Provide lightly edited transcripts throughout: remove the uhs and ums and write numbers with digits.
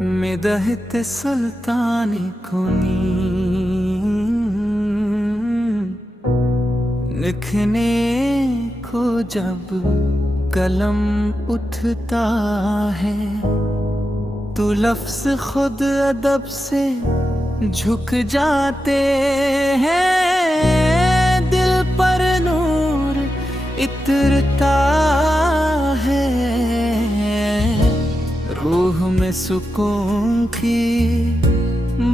مدحت سلطانی کنی لکھنے کو جب قلم اٹھتا ہے تو لفظ خود ادب سے جھک جاتے ہیں، دل پر نور اترتا ہے، روح میں سکون کی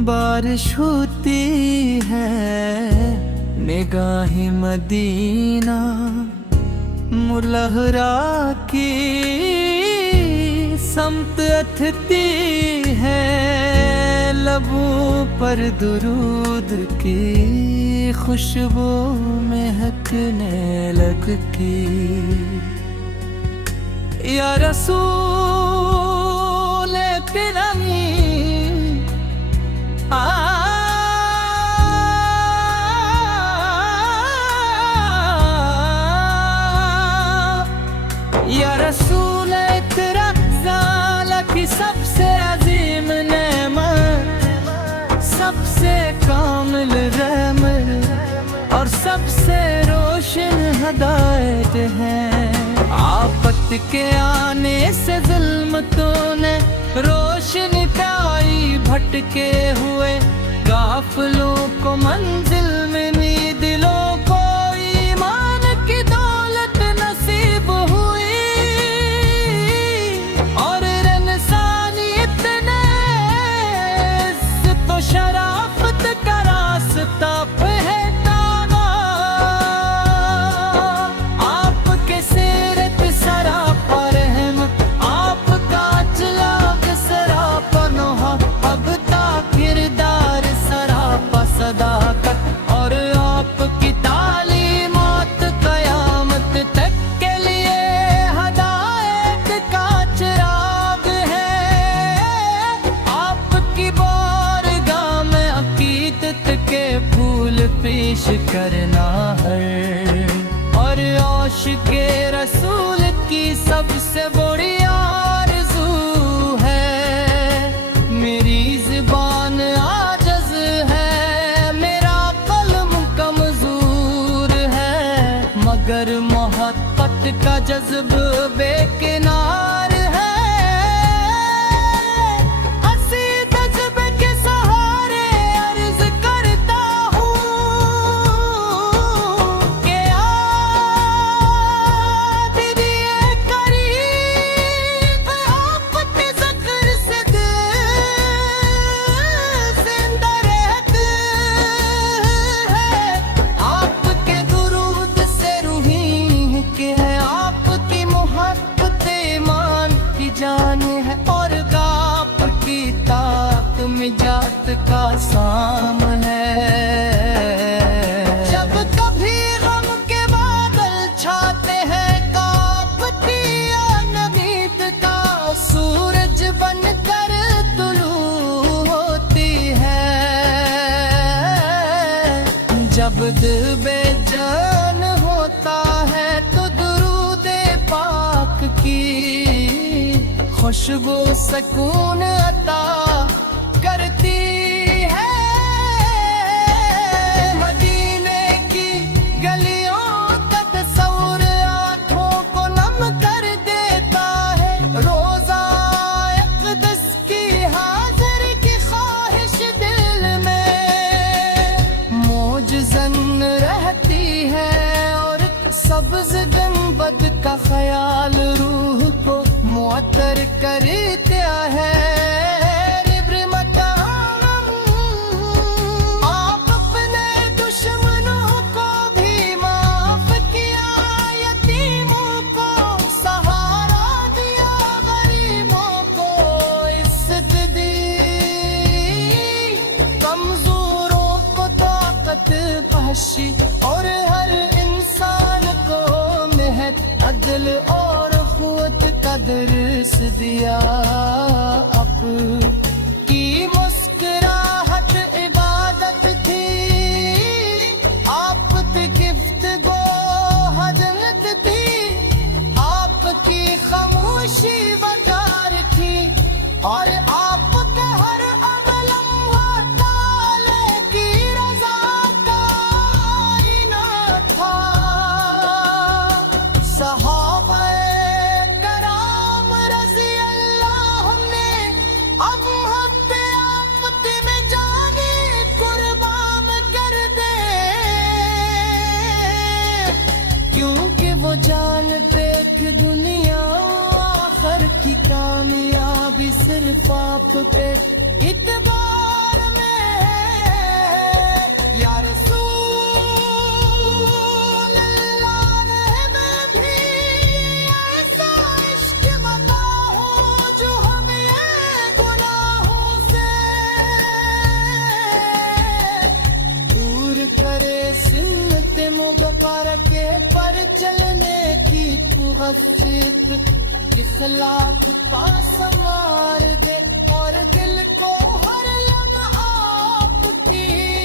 بارش ہوتی ہے، نگاہ مدینہ ملہرا کی سمت اٹھتی ہے، لبوں پر درود کی خوشبو مہکنے لگتی، یا رسول کرمی یا رسول تیرا زالہ کی سب سے عظیم نعمت، سب سے کامل رحمت اور سب سے روشن ہدایت ہے، آفت کے آنے سے ظلمتوں نے روشنی پائی، بھٹکے ہوئے غافلوں کو منزل ملی، دلوں کو ایمان کی دولت نصیب ہوئی، اور انسانیت نے عزت و شرافت کا راستہ پہچانا، آپ کے سیرت سراپا رحم، آپ کا اخلاق سراپا نوحہ، اب تا کردار سراپا صداقت، اور آپ کی تعلیمات قیامت تک کے لیے ہدایت کا چراغ ہے، آپ کی بارگاہ میں عقیدت کے پھول پیش کرنا ہے، اور عاشق رسول کی سب سے بڑی آرزو ہے، میری زبان عاجز ہے، میرا قلم کمزور ہے، مگر محبت کا جذبہ بے کنار ہے، اسی جذبے کے سہارے عرض کرتا ہوں کہ دیے قریب آفت ذکر سے دل زندہ رہتا ہے، آپ کے درود سے روحیں کہ ہے، آپ کی محبت ایمان کی جان ہے، اور آپ کی طاقت مجات کا سام ہے، جب کبھی غم کے بادل چھاتے ہیں کانپتی نبید کا سورج بن کر طلوع ہوتی ہے، جب دل بے جان ہوتا ہے تو درود پاک کی خوشبو سکون عطا کرتی ہے، مدینے کی گلیوں کا تصور آنکھوں کو نم کر دیتا ہے، روزہ اقدس کی حاضر کی خواہش دل میں موجزن رہتی ہے، اور سبز گنبد کا خیال روح کو معطر کرتا ہے، ربر مقام آپ اپنے دشمنوں کو بھی معاف کیا، یتیموں کو سہارا دیا، غریبوں کو عزت دی، کمزوروں کو طاقت بخشی، اور ہر انسان کو محنت عدل اور قوت کا درس دیا، آپ کی مسکراہٹ عبادت تھی، آپ کی گفتگو حضرت تھی، آپ کی خاموشی وقار تھی، اور آپ صرف آپ کے اعتبار میں ہے یا رسول اللہ میں بھی ایسا عشق بتاؤ جو ہمیں گناہوں سے دور کرے سنت مبارکہ پر چلنے کی تو حسد اخلاق کا سنوار دے اور دل کو ہر لمحہ آپ کی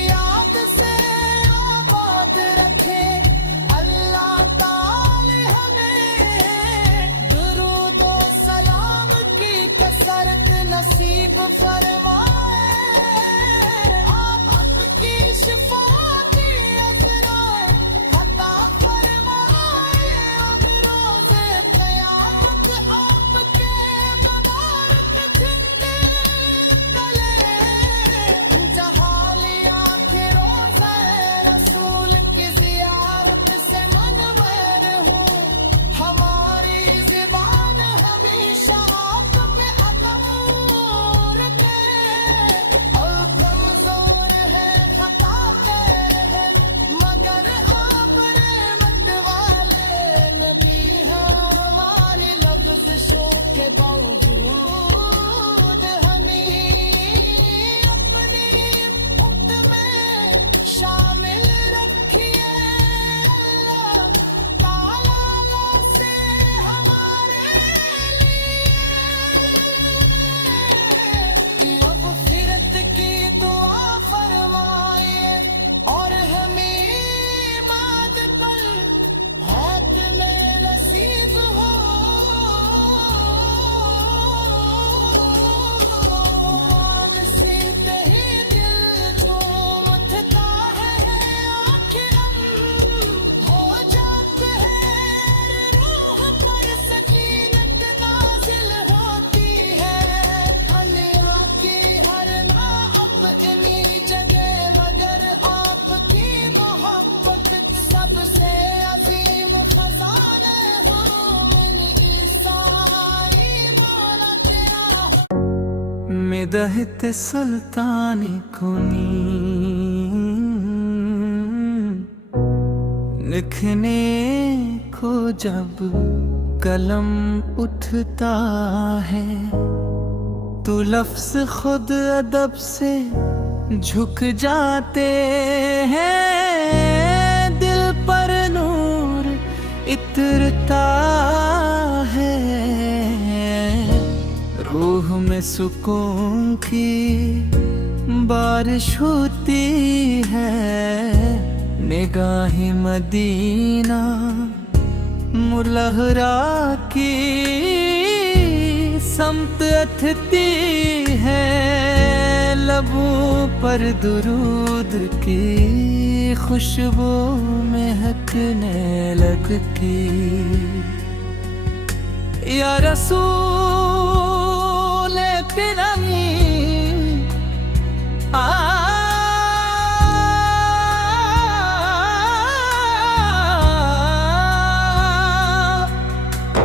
یاد سے آباد رکھے اللہ تعالی ہمیں درود و سلام کی کثرت نصیب فرمائے آپ کی شفاعتی عذرائے عطا فرمائے اب روزے قیامت آپ کے مبارک زندے تلے جہاں لیا کہ روزہ رسول کی زیارت سے منور ہوں ہماری زبان ہمیشہ آپ پہ عطور کے اور کمزور ہے خطا پیر ہے مگر آپ رحمت والے نبی ہیں ہماری لفظشوں کے باوجود ہمیں اپنی امت میں شامل رکھیے اللہ تعالیٰ سے ہمارے لیے مغفرت کی دعا فرمائیے اور ہمیں بعد پل ہاتھ میں نصیب ہو نصیتے ہی دل جھوم اٹھتا ہے آخر ہو جاتے ہیں روح پر سکینت نازل ہوتی ہے حنیمہ کی ہر نا اپنی جگہ مگر آپ کی محبت سب سے عظیم خزانہ ہو من عیسائی مولا کیا مدحت سلطانی کنی لکھنے کو جب قلم اٹھتا ہے تو لفظ خود ادب سے جھک جاتے ہیں دل پر نور اترتا ہے روح میں سکون کی بارش ہوتی ہے نگاہ مدینہ ملہرا کی سمت اٹھتی ہے لبوں پر درود کی خوشبو مہکنے لگتی یا رسول کرمی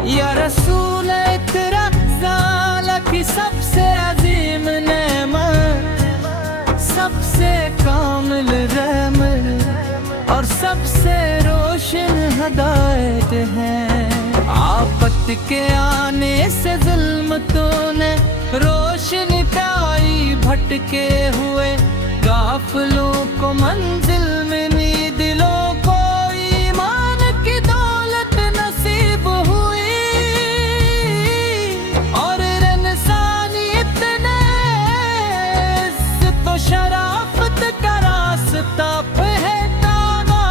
یا رسول اقرا ذالک کی سب سے عظیم نعمت سب سے کامل رحمت اور سب سے روشن ہدایت ہے آفت کے آنے سے ظلمتوں نے روشنی پائی بھٹکے ہوئے غافلوں کو منزل ملی دلوں کو ایمان کی دولت نصیب ہوئی اور انسانیت نے عزت و شرافت کا راستہ پہچانا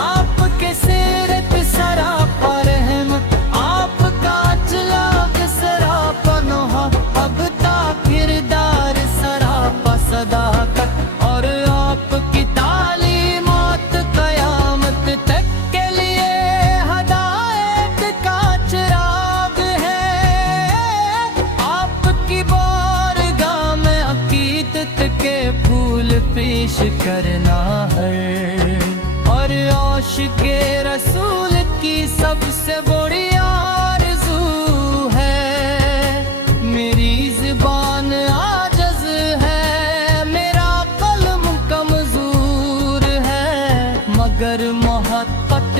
آپ کے سیرت سراپا رحمت آپ کا اخلاق سراپا نوحہ اب تا کردار سراپا صداقت اور آپ کی تعلیمات قیامت تک کے لیے ہدایت کا چراغ ہے آپ کی بارگاہ میں عقیدت کے پھول پیش کرنا ہے اور عاشق رسول کی سب سے بڑی آرزو ہے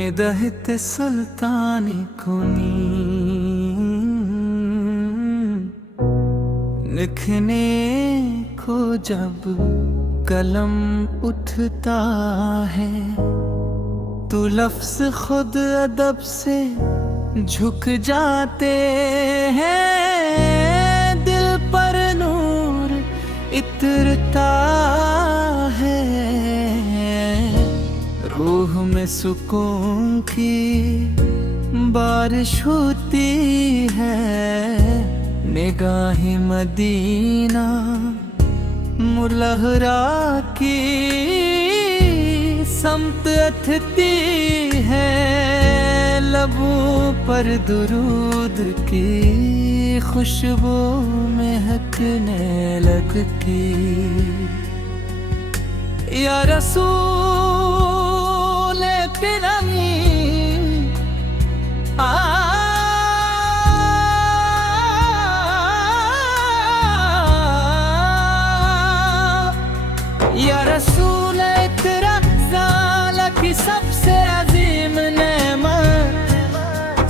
مدحت سلطانی کنی لکھنے کو جب قلم اٹھتا ہے تو لفظ خود ادب سے جھک جاتے ہیں، دل پر نور اترتا ہے، روح میں سکون کی بارش ہوتی ہے، نگاہ مدینہ ملہرا کی سمت اتھتی ہے، لبوں پر درود کی خوشبو مہکنے لگتی، یا رسول کرمی یا رسول تیرا ذالہ کی سب سے عظیم نعمت،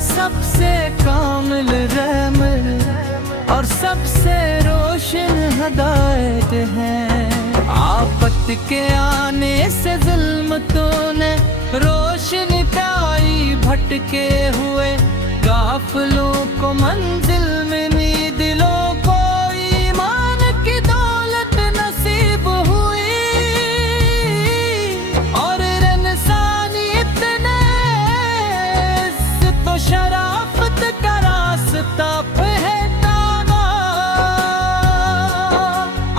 سب سے کامل رحمت اور سب سے روشن ہدایت ہے، آفت کے آنے سے ظلمتوں نے روشنی پائی، بھٹکے ہوئے غافلوں کو منزل ملی، دلوں کو ایمان کی دولت نصیب ہوئی، اور انسانیت نے عزت و شرافت کا راستہ پہچانا،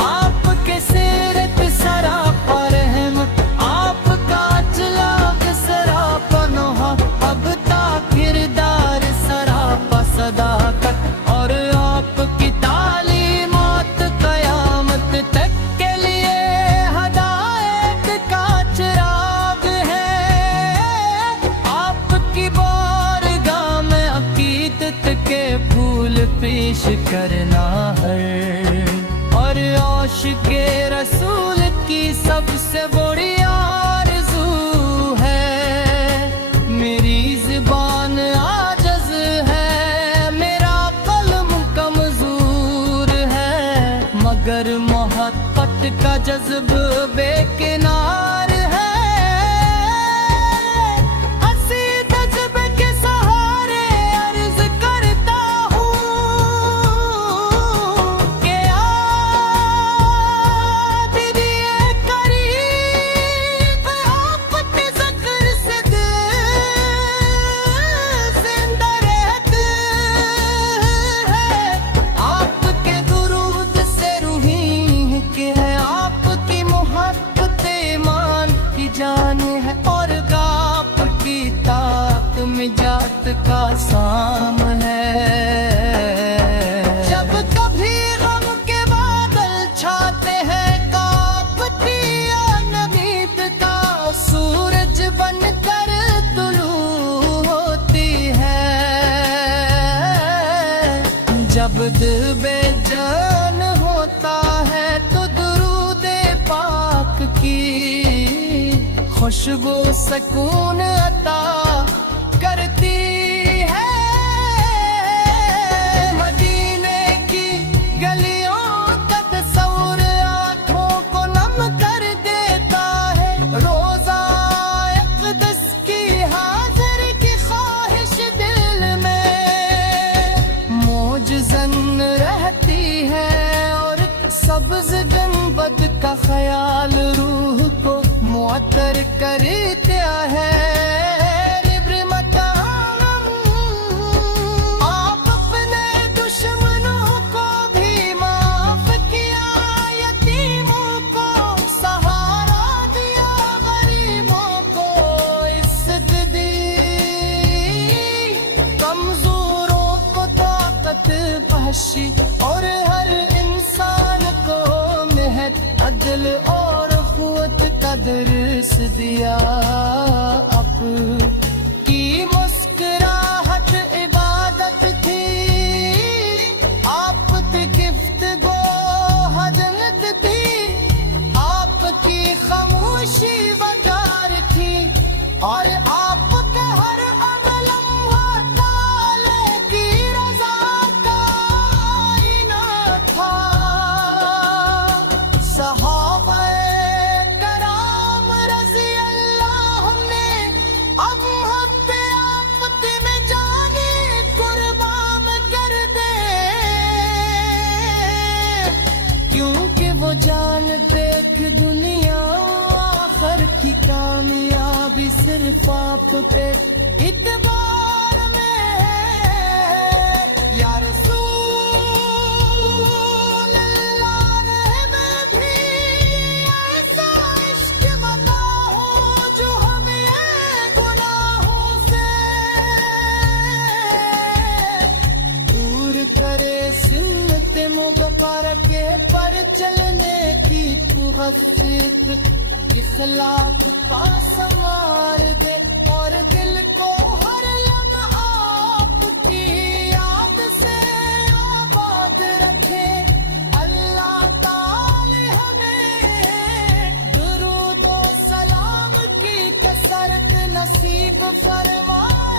آپ کے سیرت سراپا رحمت، آپ کا اخلاق سراپا نوحہ، اب تا کردار سراپا صداقت، اور آپ کی تعلیمات قیامت تک کے لیے ہدایت کا چراغ ہے، آپ کی بارگاہ میں عقیدت کے پھول پیش کرنا ہے، اور عاشق رسول کی سب سے بڑی آرزو ہے، میری زبان عاجز ہے، میرا قلم کمزور ہے، مگر محبت کا جذب بے کنار ہے، اسی جذبے کے سہارے عرض کرتا ہوں کہ آدمی قریب آپ کے ذکر سے دل زندہ رہتے ہیں، آپ کے درود سے روحیں کہ ہے، آپ کی محبت ایمان کی جان ہے، اور آپ کی طاقت میں جات کا سام ہے، جب کبھی غم کے بادل چھاتے ہیں، کانپتی نوید کا سورج بن کر طلوع ہوتی ہے، جب دل بے جان ہوتا ہے تو درود پاک کی خوشبو سکون عطا کرتی ہے، مدینے کی گلیوں کا تصور آنکھوں کو نم کر دیتا ہے، روزہ اقدس کی حاضر کی خواہش دل میں موجزن رہتی ہے، اور سبز گنبد کا خیال روح کو معطر کرتا ہے، آپ اپنے دشمنوں کو بھی معاف کیا، یتیموں کو سہارا دیا، غریبوں کو عزت دی، کمزوروں کو طاقت بخشی، اور ہر انسان کو محنت عدل اور قوت کا درس دیا، آپ کی مسکراہٹ عبادت تھی، آپ کی گفتگو حضرت تھی، آپ کی خاموشی وقار تھی، اور آپ کا صرف آپ پہ اعتبار میں ہے یا رسول اللہ میں بھی ایسا عشق بتاؤ جو ہمیں گناہوں سے دور کرے سنت مبارکہ پر چلنے کی توسط اخلاق کا سنوار دے اور دل کو ہر لمحہ آپ کی یاد سے آباد رکھے اللہ تعالی ہمیں درود و سلام کی کثرت نصیب فرمائے